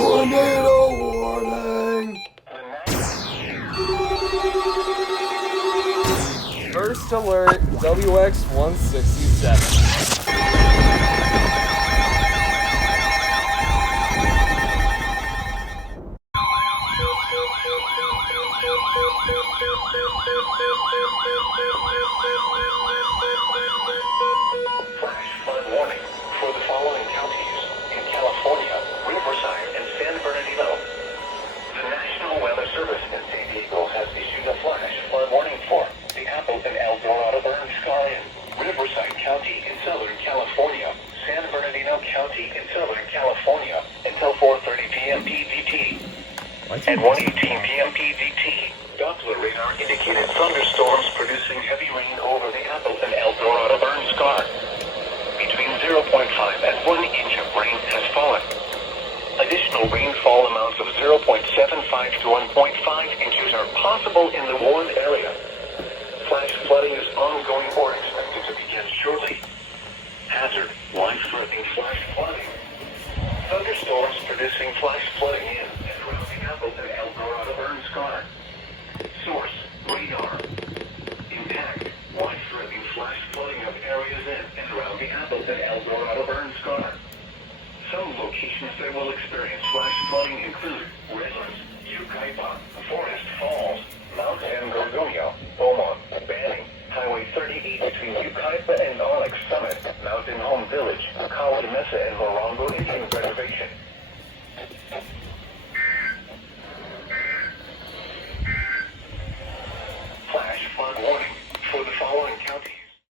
Tornado warning! First alert, WX-167. Flash flood warning for the following counties in California, Riverside, and San Bernardino. The National Weather Service in San Diego has issued a flash flood warning for the Appleton and El Dorado burn scar in Riverside County in Southern California, San Bernardino County in Southern California until 4:30 p.m. PDT. At 1:18 p.m. PDT, Doppler radar indicated thunderstorms producing heavy rain over the Appleton and El Dorado burn scar. Between 0.5 and 1 inch of rain has fallen. Additional rainfall amounts of 0.75 to 1.5 inches are possible in the warned area. Flash flooding is ongoing or expected to begin shortly. Hazard, life-threatening flash flooding. Thunderstorms producing flash flooding in and around the Appleton and El Dorado burn scar. Source, radar. Impact, life-threatening flash flooding of areas in and around the Appleton and El Dorado burn scar. Some locations that will experience flash flooding include Redlands, Yucaipa, Forest Falls, Mount San Gorgonio, Beaumont, Banning, Highway 38 between Yucaipa and Onyx,